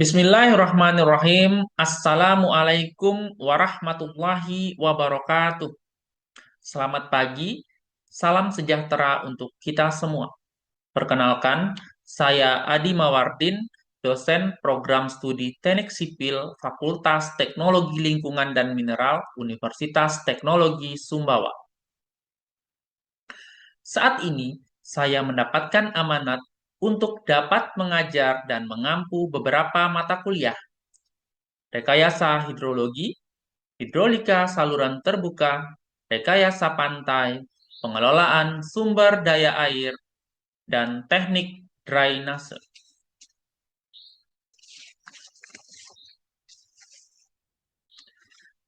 Bismillahirrahmanirrahim. Assalamualaikum warahmatullahi wabarakatuh. Selamat pagi, salam sejahtera untuk kita semua. Perkenalkan, saya Adi Mawardin, dosen program studi Teknik Sipil Fakultas Teknologi Lingkungan dan Mineral Universitas Teknologi Sumbawa. Saat ini, saya mendapatkan amanat untuk dapat mengajar dan mengampu beberapa mata kuliah rekayasa hidrologi, hidrolika saluran terbuka, rekayasa pantai, pengelolaan sumber daya air, dan teknik drainase.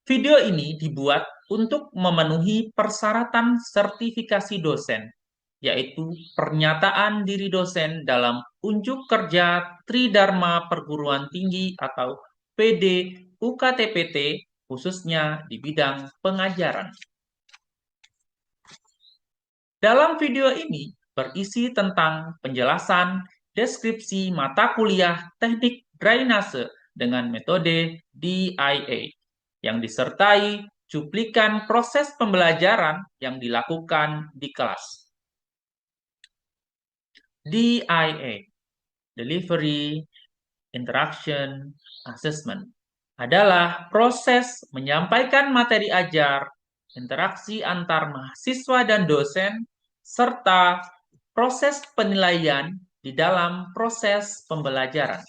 Video ini dibuat untuk memenuhi persyaratan sertifikasi dosen, yaitu pernyataan diri dosen dalam unjuk kerja Tridharma Perguruan Tinggi atau PD UKTPT, khususnya di bidang pengajaran. Dalam video ini berisi tentang penjelasan deskripsi mata kuliah teknik drainase dengan metode DIA yang disertai cuplikan proses pembelajaran yang dilakukan di kelas. DIA, Delivery Interaction Assessment, adalah proses menyampaikan materi ajar, interaksi antar mahasiswa dan dosen, serta proses penilaian di dalam proses pembelajaran.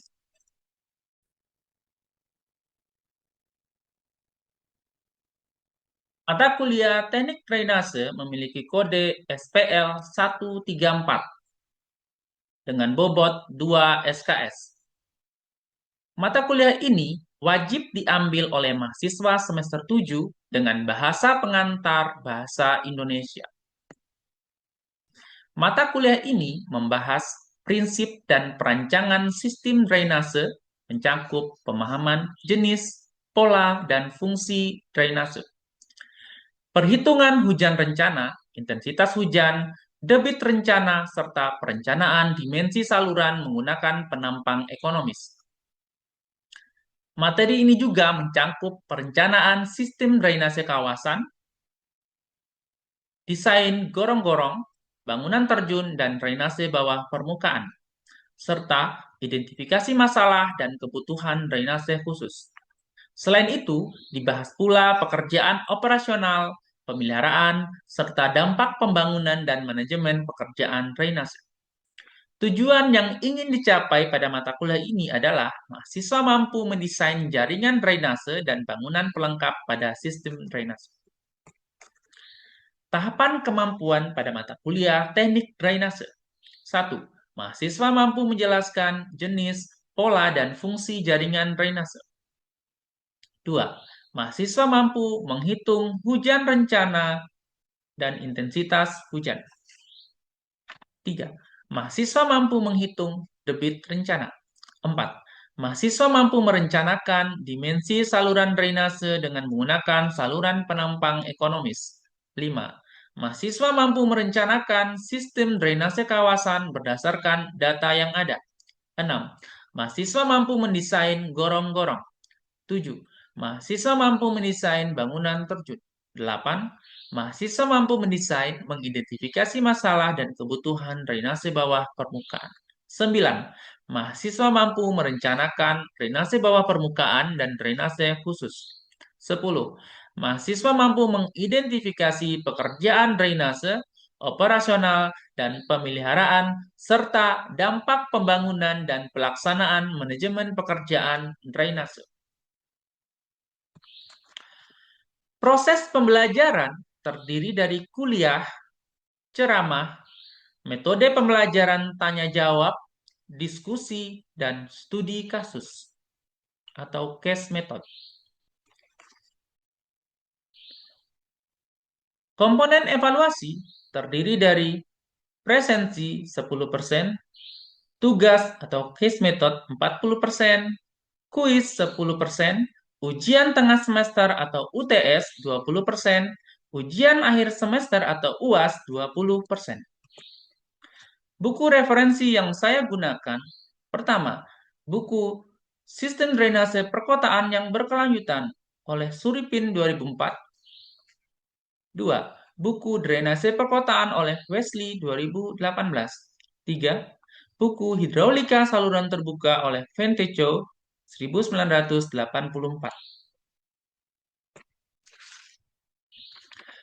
Mata kuliah Teknik Drainase memiliki kode SPL 134 dengan bobot 2 SKS. Mata kuliah ini wajib diambil oleh mahasiswa semester 7 dengan bahasa pengantar bahasa Indonesia. Mata kuliah ini membahas prinsip dan perancangan sistem drainase, mencakup pemahaman jenis, pola, dan fungsi drainase. Perhitungan hujan rencana, intensitas hujan, debit rencana, serta perencanaan dimensi saluran menggunakan penampang ekonomis. Materi ini juga mencakup perencanaan sistem drainase kawasan, desain gorong-gorong, bangunan terjun, dan drainase bawah permukaan, serta identifikasi masalah dan kebutuhan drainase khusus. Selain itu, dibahas pula pekerjaan operasional, pemeliharaan, serta dampak pembangunan dan manajemen pekerjaan drainase. Tujuan yang ingin dicapai pada mata kuliah ini adalah mahasiswa mampu mendesain jaringan drainase dan bangunan pelengkap pada sistem drainase. Tahapan kemampuan pada mata kuliah teknik drainase. 1. Mahasiswa mampu menjelaskan jenis, pola, dan fungsi jaringan drainase. 2. Mahasiswa mampu menghitung hujan rencana dan intensitas hujan. 3. Mahasiswa mampu menghitung debit rencana. 4. Mahasiswa mampu merencanakan dimensi saluran drainase dengan menggunakan saluran penampang ekonomis. 5. Mahasiswa mampu merencanakan sistem drainase kawasan berdasarkan data yang ada. 6. Mahasiswa mampu mendesain gorong-gorong. 7. Mahasiswa mampu mendesain bangunan terjun. 8. Mahasiswa mampu mendesain, mengidentifikasi masalah dan kebutuhan drainase bawah permukaan. 9. Mahasiswa mampu merencanakan drainase bawah permukaan dan drainase khusus. 10. Mahasiswa mampu mengidentifikasi pekerjaan drainase, operasional, dan pemeliharaan, serta dampak pembangunan dan pelaksanaan manajemen pekerjaan drainase. Proses pembelajaran terdiri dari kuliah, ceramah, metode pembelajaran tanya-jawab, diskusi, dan studi kasus atau case method. Komponen evaluasi terdiri dari presensi 10%, tugas atau case method 40%, kuis 10%, ujian tengah semester atau UTS 20%, ujian akhir semester atau UAS 20%. Buku referensi yang saya gunakan, pertama, buku Sistem Drainase Perkotaan yang Berkelanjutan oleh Suripin 2004. 2. Buku Drainase Perkotaan oleh Wesley 2018. 3. Buku Hidraulika Saluran Terbuka oleh Ventecho 1984.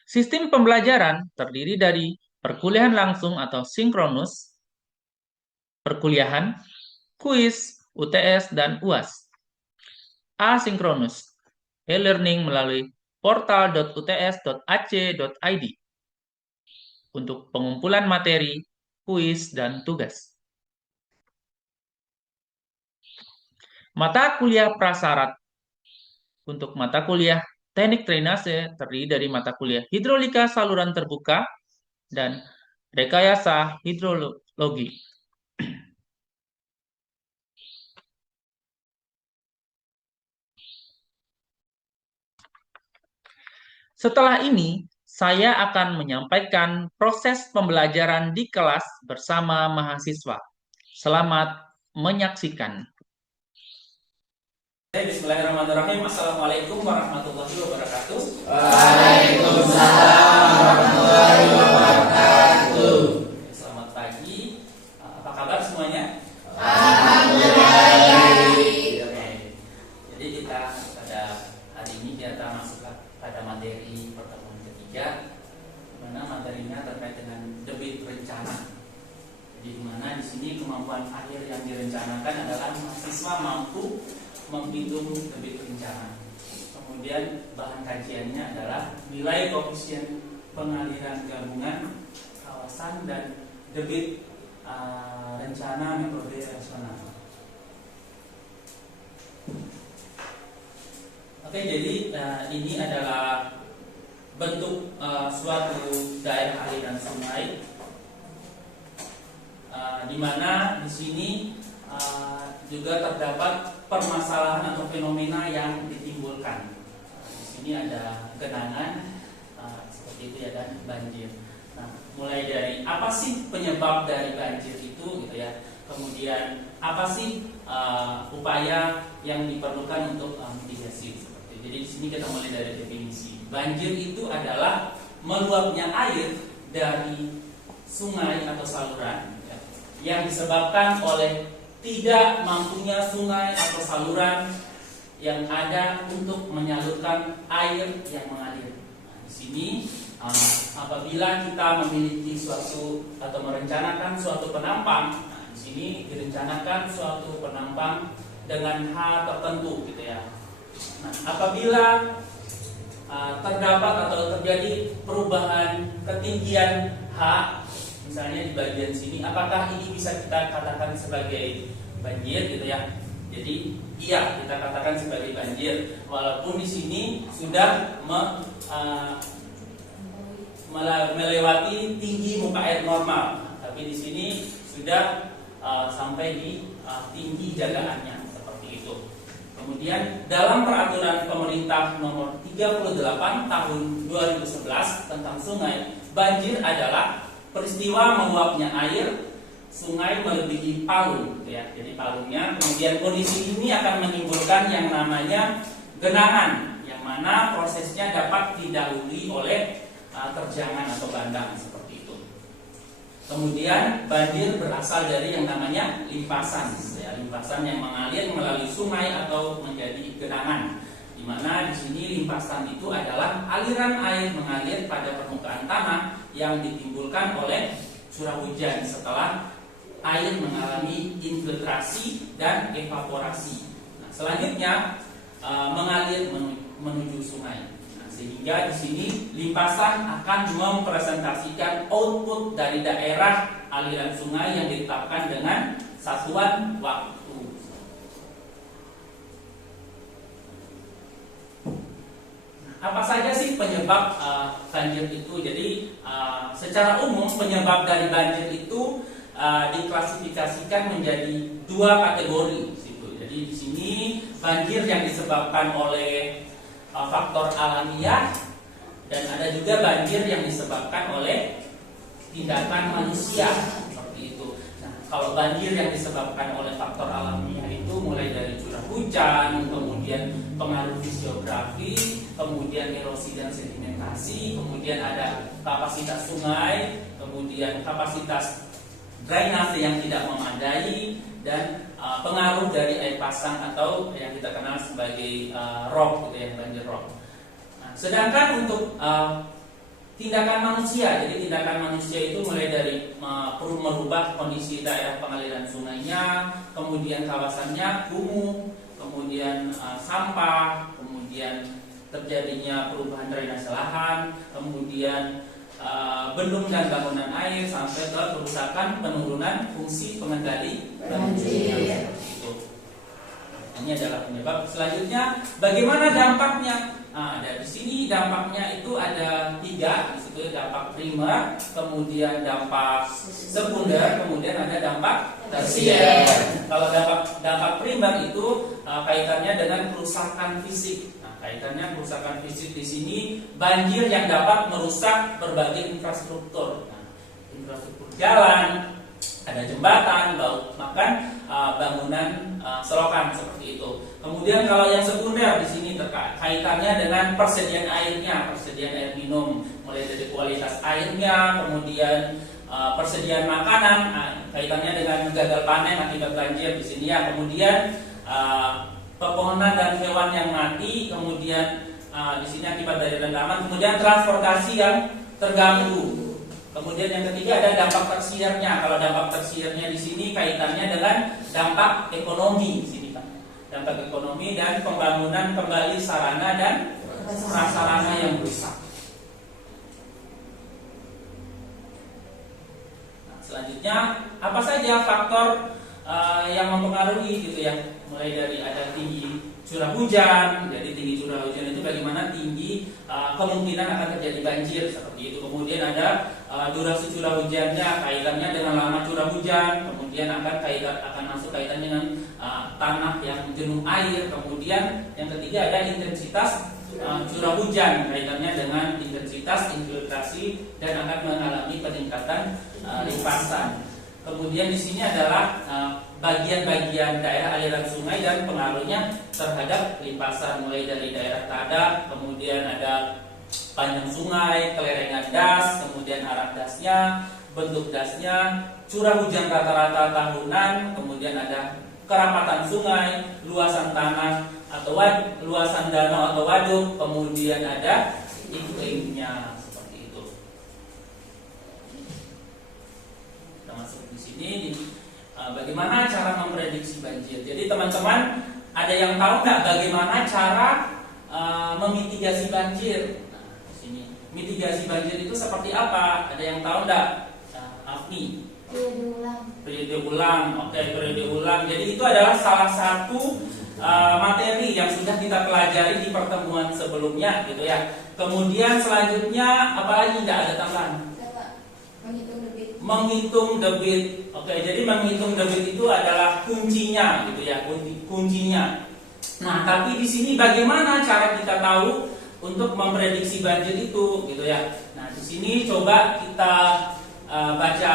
Sistem pembelajaran terdiri dari perkuliahan langsung atau sinkronus, perkuliahan, kuis, UTS, dan UAS. Asinkronus, e-learning melalui portal.uts.ac.id untuk pengumpulan materi, kuis, dan tugas. Mata kuliah prasyarat. Untuk mata kuliah teknik drainase terdiri dari mata kuliah hidrolika saluran terbuka dan rekayasa hidrologi. Setelah ini, saya akan menyampaikan proses pembelajaran di kelas bersama mahasiswa. Selamat menyaksikan. Bismillahirrahmanirrahim. Assalamualaikum warahmatullahi wabarakatuh. Waalaikumsalam warahmatullahi wabarakatuh. Selamat pagi. Apa kabar semuanya? Alhamdulillah. Jadi kita pada hari ini kita masuk pada materi pertemuan ketiga, mana materinya terkait dengan debit rencana. Jadi di mana di sini kemampuan akhir yang direncanakan adalah mahasiswa mampu menghitung debit rencana. Kemudian bahan kajiannya adalah nilai koefisien pengaliran gabungan kawasan dan debit rencana metode rasional. Oke, jadi ini adalah bentuk suatu daerah aliran sungai, di mana di sini juga terdapat permasalahan atau fenomena yang ditimbulkan. Di sini ada genangan seperti itu ya, dan banjir. Nah, mulai dari apa sih penyebab dari banjir itu, gitu ya. Kemudian apa sih upaya yang diperlukan untuk mitigasi seperti itu. Jadi di sini kita mulai dari definisi. Banjir itu adalah meluapnya air dari sungai atau saluran ya, yang disebabkan oleh tidak mampunya sungai atau saluran yang ada untuk menyalurkan air yang mengalir. Nah, di sini apabila kita memiliki suatu atau merencanakan suatu penampang, nah, di sini direncanakan suatu penampang dengan H tertentu, gitu ya. Nah, apabila terdapat atau terjadi perubahan ketinggian H, misalnya di bagian sini, apakah ini bisa kita katakan sebagai banjir, gitu ya? Jadi iya, kita katakan sebagai banjir, walaupun di sini sudah melewati tinggi muka air normal, tapi di sini sudah sampai di tinggi jagaannya seperti itu. Kemudian dalam peraturan pemerintah nomor 38 tahun 2011 tentang sungai, banjir adalah peristiwa meluapnya air sungai melebihi palung, gitu ya. Jadi palungnya, kemudian kondisi ini akan menimbulkan yang namanya genangan, yang mana prosesnya dapat didahului oleh terjangan atau bandang seperti itu. Kemudian banjir berasal dari yang namanya limpasan, gitu ya. Limpasan yang mengalir melalui sungai atau menjadi genangan, di mana di sini limpasan itu adalah aliran air mengalir pada permukaan tanah yang ditimbulkan oleh curah hujan setelah air mengalami infiltrasi dan evaporasi. Nah, selanjutnya mengalir menuju sungai. Nah, sehingga di sini limpasan akan mempresentasikan output dari daerah aliran sungai yang ditetapkan dengan satuan waktu. Apa saja sih penyebab banjir itu? Jadi secara umum penyebab dari banjir itu diklasifikasikan menjadi dua kategori. Jadi di sini banjir yang disebabkan oleh faktor alamiah, dan ada juga banjir yang disebabkan oleh tindakan manusia seperti itu. Nah, kalau banjir yang disebabkan oleh faktor alamiah itu mulai dari curah hujan, kemudian pengaruh fisiografi, kemudian erosi dan sedimentasi, kemudian ada kapasitas sungai, kemudian kapasitas drainase yang tidak memadai, dan pengaruh dari air pasang atau yang kita kenal sebagai rob, gitu ya, banjir rob. Nah, sedangkan untuk tindakan manusia, jadi tindakan manusia itu mulai dari merubah kondisi daerah pengaliran sungainya, kemudian kawasannya kumuh, kemudian sampah, kemudian terjadinya perubahan drainase lahan, kemudian bendung dan bangunan air, sampai ke kerusakan penurunan fungsi pengendali banjir. Itu. Ini adalah penyebab. Selanjutnya, bagaimana dampaknya? Nah, di sini dampaknya itu ada 3. Di situ dampak primer, kemudian dampak sekunder, kemudian ada dampak tersier. Kalau dampak primer itu kaitannya dengan kerusakan fisik. Kaitannya kerusakan fisik di sini banjir yang dapat merusak berbagai infrastruktur. Infrastruktur jalan, ada jembatan, bahkan bangunan selokan seperti itu. Kemudian kalau yang sekunder di sini kaitannya dengan persediaan airnya, persediaan air minum, mulai dari kualitas airnya, kemudian persediaan makanan, kaitannya dengan gagal panen akibat banjir di sini ya. Kemudian pepohonan dan hewan yang mati, kemudian di sini akibat dari rendaman, kemudian transportasi yang terganggu. Kemudian yang ketiga ada dampak tersiernya. Kalau dampak tersiernya di sini kaitannya dengan dampak ekonomi di sini, Pak. Dampak ekonomi dan pembangunan kembali sarana dan prasarana yang rusak. Nah, selanjutnya apa saja faktor yang mempengaruhi gitu ya? Mulai dari ada tinggi curah hujan, jadi tinggi curah hujan itu bagaimana tinggi kemungkinan akan terjadi banjir seperti itu. Kemudian ada durasi curah hujannya, kaitannya dengan lama curah hujan, kemudian akan masuk kaitannya dengan tanah yang jenuh air. Kemudian yang ketiga ada intensitas curah hujan, kaitannya dengan intensitas infiltrasi dan akan mengalami peningkatan limpasan. Kemudian di sini adalah bagian-bagian daerah aliran sungai dan pengaruhnya terhadap limpasan, mulai dari daerah tadak, kemudian ada panjang sungai, kelerengan das, kemudian arah dasnya, bentuk dasnya, curah hujan rata-rata tahunan, kemudian ada kerapatan sungai, luasan tanah atau luasan danau atau waduk, kemudian ada iklimnya seperti itu. Kita masuk di sini bagaimana cara memprediksi banjir. Jadi teman-teman ada yang tahu nggak bagaimana cara memitigasi banjir? Nah, di sini mitigasi banjir itu seperti apa? Ada yang tahu nggak? Afni. Periode ulang. Oke, periode ulang. Jadi itu adalah salah satu materi yang sudah kita pelajari di pertemuan sebelumnya, gitu ya. Kemudian selanjutnya apalagi nggak ada tambahan? Menghitung debit. Oke, jadi menghitung debit itu adalah kuncinya, gitu ya, kuncinya. Nah, tapi di sini bagaimana cara kita tahu untuk memprediksi banjir itu, gitu ya. Nah, di sini coba kita baca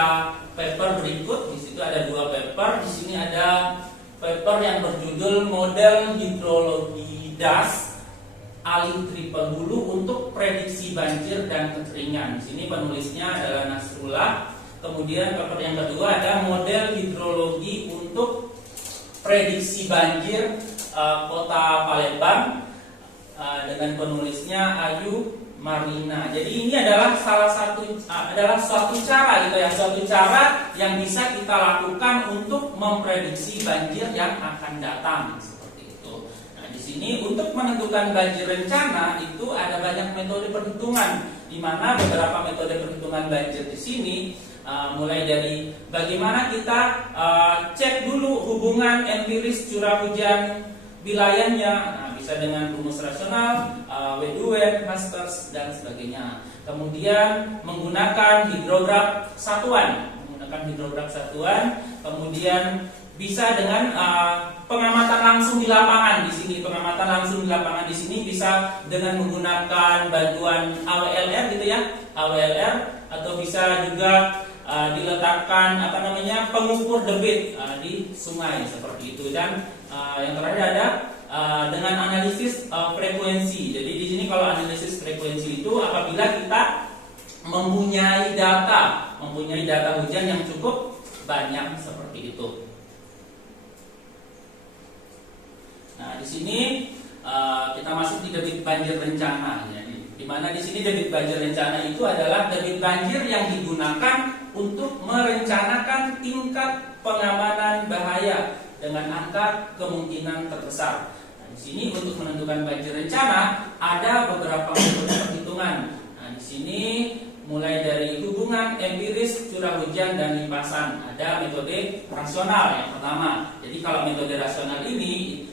paper berikut. Di situ ada 2 paper. Di sini ada paper yang berjudul Model Hidrologi Das Alih Triple Hulu untuk Prediksi Banjir dan Kekeringan. Di sini penulisnya adalah Nasrullah. Kemudian paper yang kedua ada Model Hidrologi untuk Prediksi Banjir Kota Palembang dengan penulisnya Ayu Marlina. Jadi ini adalah suatu cara, gitu ya, suatu cara yang bisa kita lakukan untuk memprediksi banjir yang akan datang seperti itu. Nah, di sini untuk menentukan banjir rencana itu ada banyak metode perhitungan, di mana beberapa metode perhitungan banjir di sini mulai dari bagaimana kita cek dulu hubungan empiris curah hujan wilayahnya. Nah, bisa dengan rumus rasional, Wedduwen, Masters dan sebagainya. Kemudian menggunakan hidrograf satuan, kemudian bisa dengan pengamatan langsung di lapangan. Di sini pengamatan langsung di lapangan di sini bisa dengan menggunakan bantuan AWLR, gitu ya, AWLR, atau bisa juga diletakkan pengukur debit di sungai seperti itu. Dan yang terakhir ada dengan analisis frekuensi. Jadi di sini kalau analisis frekuensi itu apabila kita mempunyai data hujan yang cukup banyak seperti itu. Nah, di sini kita masuk di debit banjir rencana. Di mana di sini debit banjir rencana itu adalah debit banjir yang digunakan untuk merencanakan tingkat pengamanan bahaya dengan angka kemungkinan terbesar. Nah, di sini untuk menentukan banjir rencana ada beberapa metode perhitungan. Nah, di sini mulai dari hubungan empiris curah hujan dan limpasan. Ada metode rasional yang pertama. Jadi kalau metode rasional ini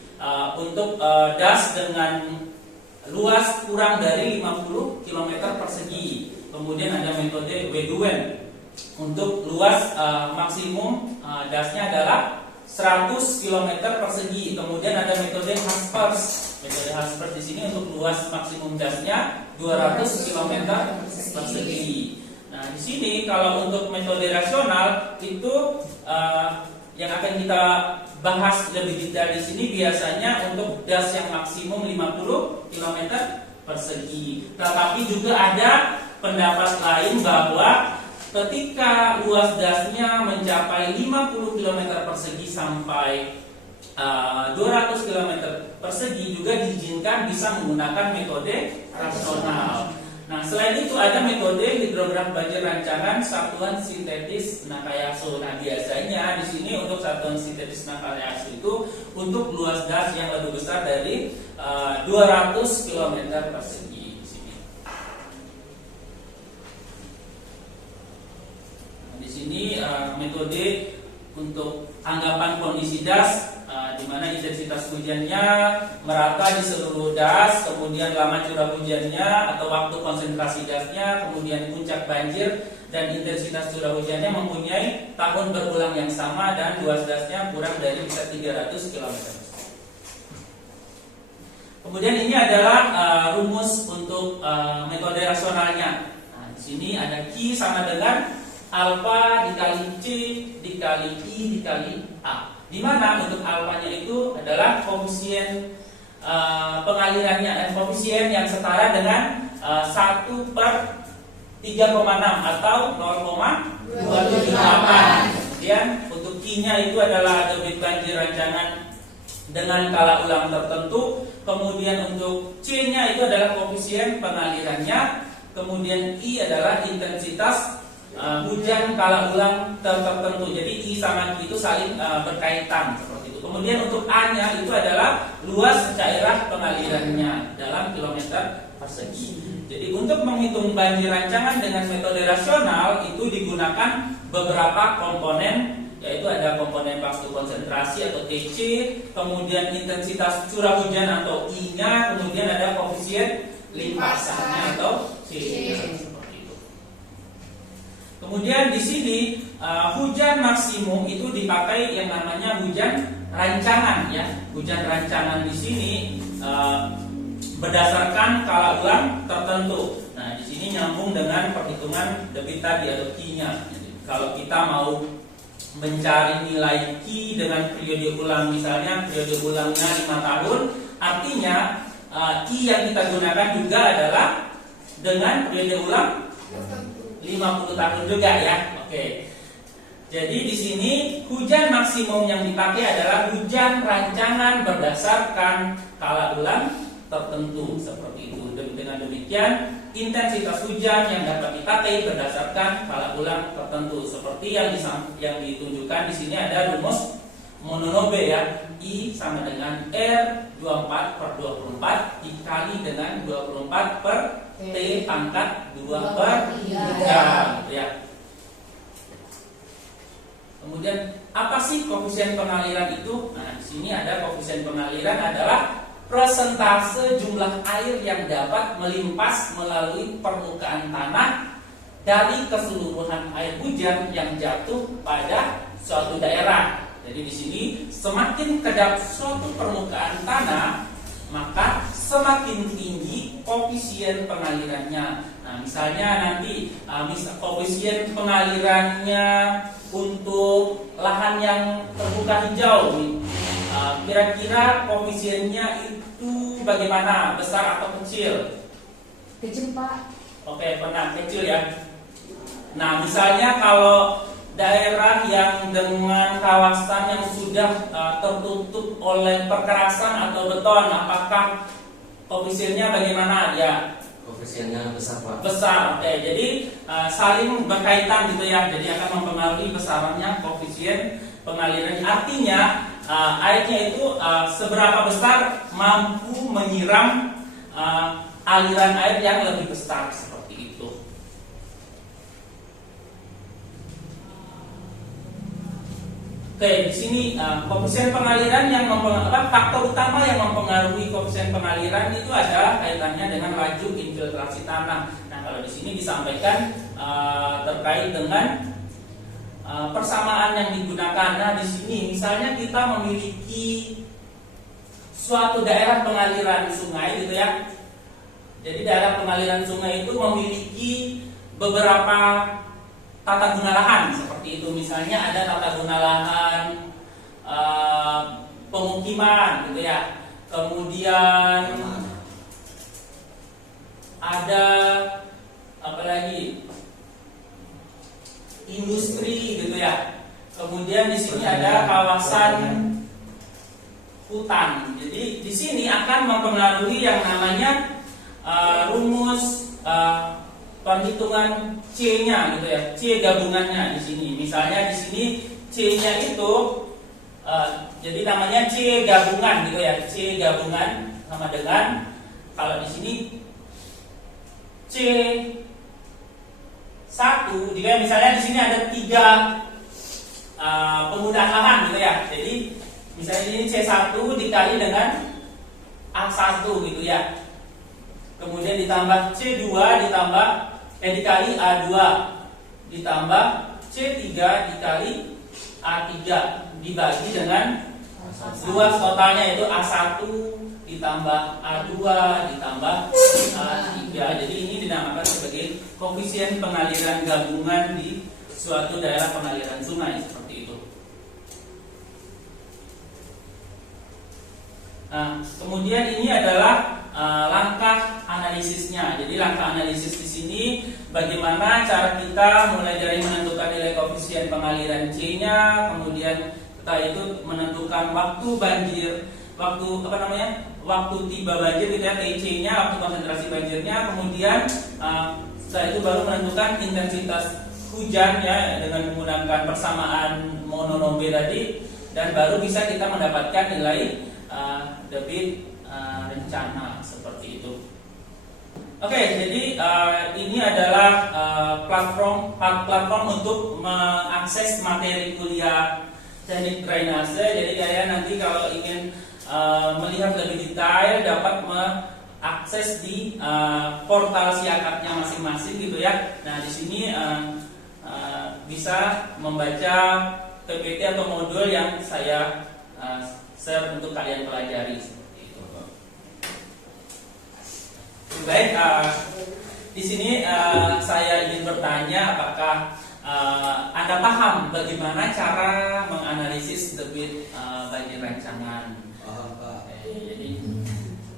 untuk das dengan luas kurang dari 50 km persegi. Kemudian ada metode Weduwen untuk luas maksimum dasnya adalah 100 km persegi. Kemudian ada metode Haspers. Metode Haspers di sini untuk luas maksimum dasnya 200 km persegi. Nah, di sini kalau untuk metode rasional itu yang akan kita bahas lebih detail di sini biasanya untuk das yang maksimum 50 km persegi. Tetapi juga ada pendapat lain bahwa ketika luas dasnya mencapai 50 km persegi sampai 200 km persegi juga diizinkan bisa menggunakan metode rasional. Nah, selain itu ada metode hidrograf banjir rancangan satuan sintetis Nakayasu. Nah, biasanya di sini untuk satuan sintetis Nakayasu itu untuk luas das yang lebih besar dari 200 km persegi di sini. Nah, di sini metode untuk anggapan kondisi das di mana intensitas hujannya merata di seluruh das, kemudian lama curah hujannya atau waktu konsentrasi dasnya, kemudian puncak banjir dan intensitas curah hujannya mempunyai tahun berulang yang sama dan luas dasnya kurang dari 300 km. Kemudian ini adalah rumus untuk metode rasionalnya. Nah, di sini ada Q sama dengan alfa dikali C dikali I dikali A. Di mana untuk alfanya itu adalah koefisien pengalirannya, koefisien yang setara dengan 1/3,6 atau 0,278. Kemudian untuk Q-nya itu adalah debit banjir rancangan dengan kala ulang tertentu. Kemudian untuk C-nya itu adalah koefisien pengalirannya. Kemudian I adalah intensitas hujan kala ulang tertentu. Jadi I sama Q itu saling berkaitan seperti itu. Kemudian untuk A-nya itu adalah luas daerah pengalirannya dalam kilometer persegi. Jadi untuk menghitung banjir rancangan dengan metode rasional itu digunakan beberapa komponen, yaitu ada komponen waktu konsentrasi atau TC, kemudian intensitas curah hujan atau I-nya, kemudian ada koefisien limpasannya atau C-nya. Kemudian di sini hujan maksimum itu dipakai yang namanya hujan rancangan ya. Hujan rancangan di sini berdasarkan kala ulang tertentu. Nah, di sini nyambung dengan perhitungan debit tadi atau Q-nya. Kalau kita mau mencari nilai Q dengan periode ulang, misalnya periode ulangnya 5 tahun, artinya Q yang kita gunakan juga adalah dengan periode ulang 50 tahun juga ya. Oke. Jadi di sini hujan maksimum yang dipakai adalah hujan rancangan berdasarkan kala ulang tertentu seperti itu. Dengan demikian intensitas hujan yang dapat dipakai berdasarkan kala ulang tertentu seperti yang ditunjukkan di sini ada rumus Mononobe ya. I sama dengan R24/24 dikali dengan 24 per T pangkat 2/3 ya. Kemudian apa sih koefisien pengaliran itu? Nah, di sini ada koefisien pengaliran adalah persentase jumlah air yang dapat melimpas melalui permukaan tanah dari keseluruhan air hujan yang jatuh pada suatu daerah. Jadi di sini semakin kedap suatu permukaan tanah, maka semakin tinggi koefisien pengalirannya. Nah, misalnya nanti koefisien pengalirannya untuk lahan yang terbuka hijau, kira-kira koefisiennya itu bagaimana? Besar atau kecil? Kecil, Pak. Oke, pernah kecil ya. Nah, misalnya kalau daerah yang dengan kawasan yang sudah tertutup oleh perkerasan atau beton, apakah koefisiennya bagaimana? Ya, Koefisiennya besar, Pak. besar. Oke, jadi saling berkaitan gitu ya. Jadi akan mempengaruhi besarannya koefisien pengaliran. Artinya airnya itu seberapa besar mampu menyiram aliran air yang lebih besar seperti itu. Oke, di sini koefisien pengaliran yang faktor utama yang mempengaruhi koefisien pengaliran itu ada kaitannya dengan laju infiltrasi tanah. Nah, kalau di sini disampaikan terkait dengan persamaan yang digunakan. Nah, di sini misalnya kita memiliki suatu daerah pengaliran sungai gitu ya. Jadi daerah pengaliran sungai itu memiliki beberapa tata guna lahan seperti itu. Misalnya ada tata guna lahan pemukiman gitu ya. Kemudian ada apa lagi? Industri gitu ya. Kemudian di sini ada kawasan hutan. Jadi di sini akan mempengaruhi yang namanya rumus perhitungan C-nya gitu ya, C gabungannya di sini. Misalnya di sini C-nya itu jadi namanya C gabungan gitu ya. C gabungan sama dengan kalau di sini C 1, jika misalnya di sini ada 3 penggunaan lahan gitu ya. Jadi misalnya ini C1 dikali dengan A1 gitu ya. Kemudian ditambah C2 dikali A2 ditambah C3 dikali A3 dibagi dengan luas totalnya itu A1 ditambah A2 ditambah A3. Jadi ini dinamakan sebagai koefisien pengaliran gabungan di suatu daerah pengaliran sungai seperti itu. Nah, kemudian ini adalah langkah analisisnya. Jadi langkah analisis di sini bagaimana cara kita mulai dari menentukan nilai koefisien pengaliran C-nya, kemudian setelah itu menentukan waktu banjir, waktu tiba banjir gitu ya, TC-nya, waktu konsentrasi banjirnya, kemudian setelah itu baru menentukan intensitas hujan ya dengan menggunakan persamaan mononombe tadi, dan baru bisa kita mendapatkan nilai debit rencana seperti itu. Oke, jadi ini adalah platform untuk mengakses materi kuliah teknik drainase. Jadi kalian nanti kalau ingin melihat lebih detail dapat mengakses di portal siakatnya masing-masing gitu ya. Nah, di sini bisa membaca PPT atau modul yang saya share untuk kalian pelajari seperti itu. Baik, di sini saya ingin bertanya apakah Anda paham bagaimana cara menganalisis debit banjir rancangan?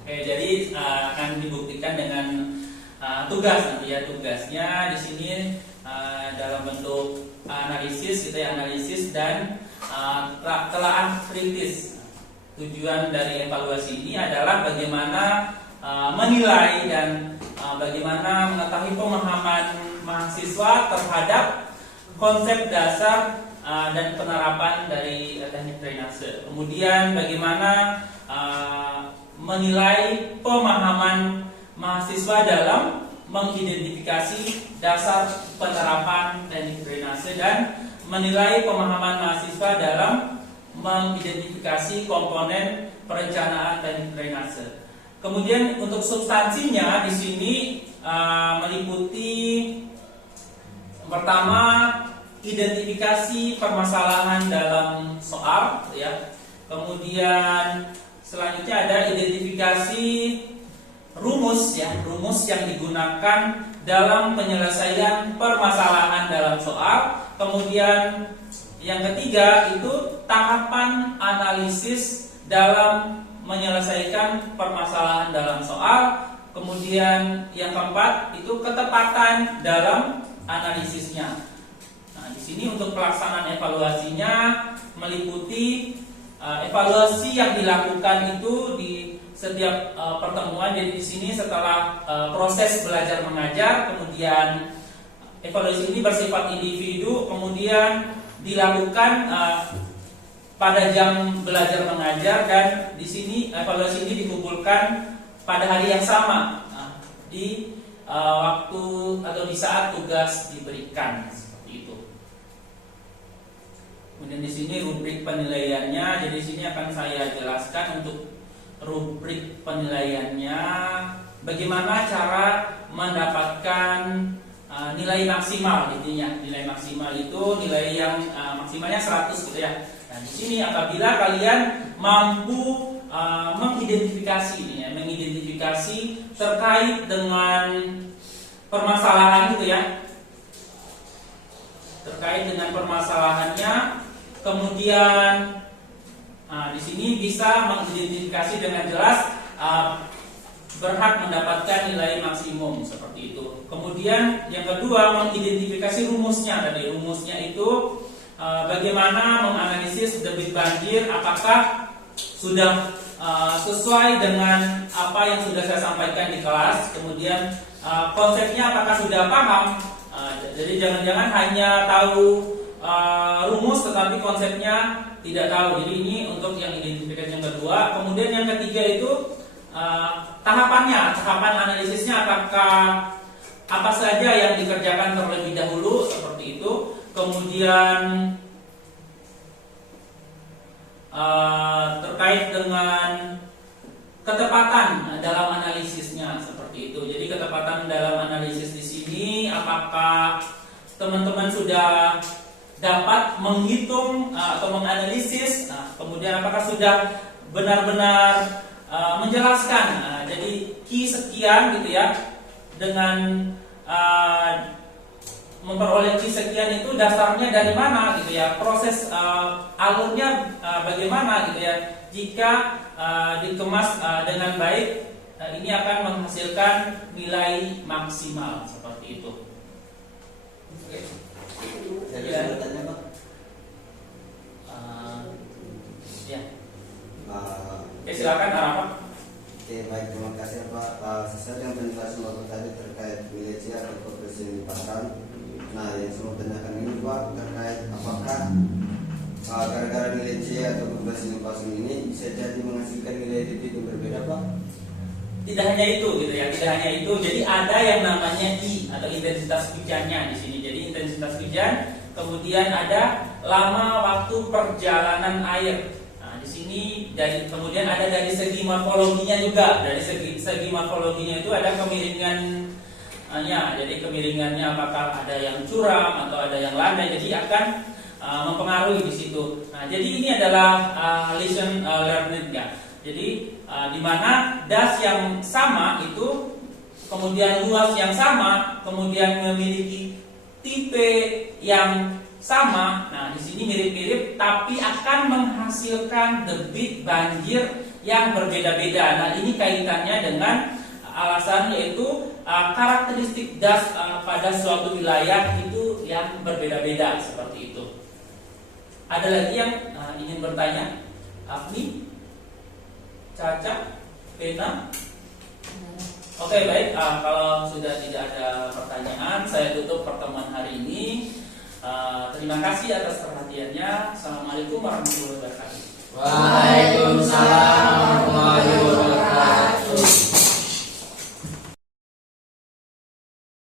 Jadi akan dibuktikan dengan tugas nanti ya. Tugasnya di sini dalam bentuk analisis gitu ya, analisis dan telaah kritis. Tujuan dari evaluasi ini adalah bagaimana menilai dan bagaimana mengetahui pemahaman mahasiswa terhadap konsep dasar dan penerapan dari teknik drainase. Kemudian bagaimana menilai pemahaman mahasiswa dalam mengidentifikasi dasar penerapan teknik drainase dan menilai pemahaman mahasiswa dalam mengidentifikasi komponen perencanaan teknik drainase. Kemudian untuk substansinya di sini meliputi pertama identifikasi permasalahan dalam soal ya. Kemudian selanjutnya ada identifikasi rumus ya, rumus yang digunakan dalam penyelesaian permasalahan dalam soal. Kemudian yang ketiga itu tahapan analisis dalam menyelesaikan permasalahan dalam soal. Kemudian yang keempat itu ketepatan dalam analisisnya. Nah, di sini untuk pelaksanaan evaluasinya meliputi evaluasi yang dilakukan itu di setiap pertemuan. Jadi di sini setelah proses belajar mengajar, kemudian evaluasi ini bersifat individu, kemudian dilakukan pada jam belajar mengajar, dan di sini evaluasi ini dikumpulkan pada hari yang sama di waktu atau di saat tugas diberikan, seperti itu. Kemudian di sini rubrik penilaiannya. Jadi di sini akan saya jelaskan untuk rubrik penilaiannya, bagaimana cara mendapatkan nilai maksimal. Intinya nilai maksimal itu nilai yang maksimalnya 100 gitu ya. Nah, di sini apabila kalian mampu mengidentifikasi ya, mengidentifikasi terkait dengan permasalahan gitu ya. Terkait dengan permasalahannya, kemudian di sini bisa mengidentifikasi dengan jelas berhak mendapatkan nilai maksimum, seperti itu. Kemudian yang kedua, mengidentifikasi rumusnya. Tadi rumusnya itu bagaimana menganalisis debit banjir, apakah sudah sesuai dengan apa yang sudah saya sampaikan di kelas. Kemudian konsepnya apakah sudah paham. Jadi jangan-jangan hanya tahu rumus tetapi konsepnya tidak tahu. Jadi ini untuk yang identifikasi yang kedua. Kemudian yang ketiga itu tahapannya, tahapan analisisnya, apakah apa saja yang dikerjakan terlebih dahulu, seperti itu. Kemudian terkait dengan ketepatan dalam analisisnya, seperti itu. Jadi ketepatan dalam analisis di sini, apakah teman-teman sudah dapat menghitung atau menganalisis, kemudian apakah sudah benar-benar menjelaskan. Jadi key sekian gitu ya, dengan memperoleh key sekian itu dasarnya dari mana gitu ya, proses alurnya bagaimana gitu ya. Jika dikemas dengan baik, ini akan menghasilkan nilai maksimal, seperti itu. Oke. Saya bisa bertanya, Pak? Ya. Oke, silakan Pak. Oke, baik, terima kasih Pak. Sesuai dengan penjelasan Bapak tadi terkait nilai C atau progresi yang dipasang. Nah, yang saya mau tanyakan ini Pak, terkait apakah gara-gara nilai C atau progresi yang dipasang ini bisa jadi menghasilkan nilai debit yang berbeda, Pak? Tidak hanya itu gitu ya, tidak hanya itu. Jadi ada yang namanya I atau intensitas hujannya di sini. Jadi intensitas hujan, kemudian ada lama waktu perjalanan air. Di sini kemudian ada dari segi morfologinya juga. Dari segi morfologinya itu ada kemiringannya. Jadi kemiringannya apakah ada yang curam atau ada yang landai. Jadi akan mempengaruhi di situ. Nah, jadi ini adalah lesson learned ya. Jadi di mana das yang sama itu, kemudian luas yang sama, kemudian memiliki tipe yang sama. Nah, di sini mirip-mirip, tapi akan menghasilkan debit banjir yang berbeda-beda. Nah, ini kaitannya dengan alasan yaitu karakteristik das pada suatu wilayah itu yang berbeda-beda, seperti itu. Ada lagi yang ingin bertanya? Afni, Caca, Pena? Oke, baik. Kalau sudah tidak ada pertanyaan, saya tutup pertemuan hari ini. Terima kasih atas perhatiannya. Assalamualaikum warahmatullahi wabarakatuh.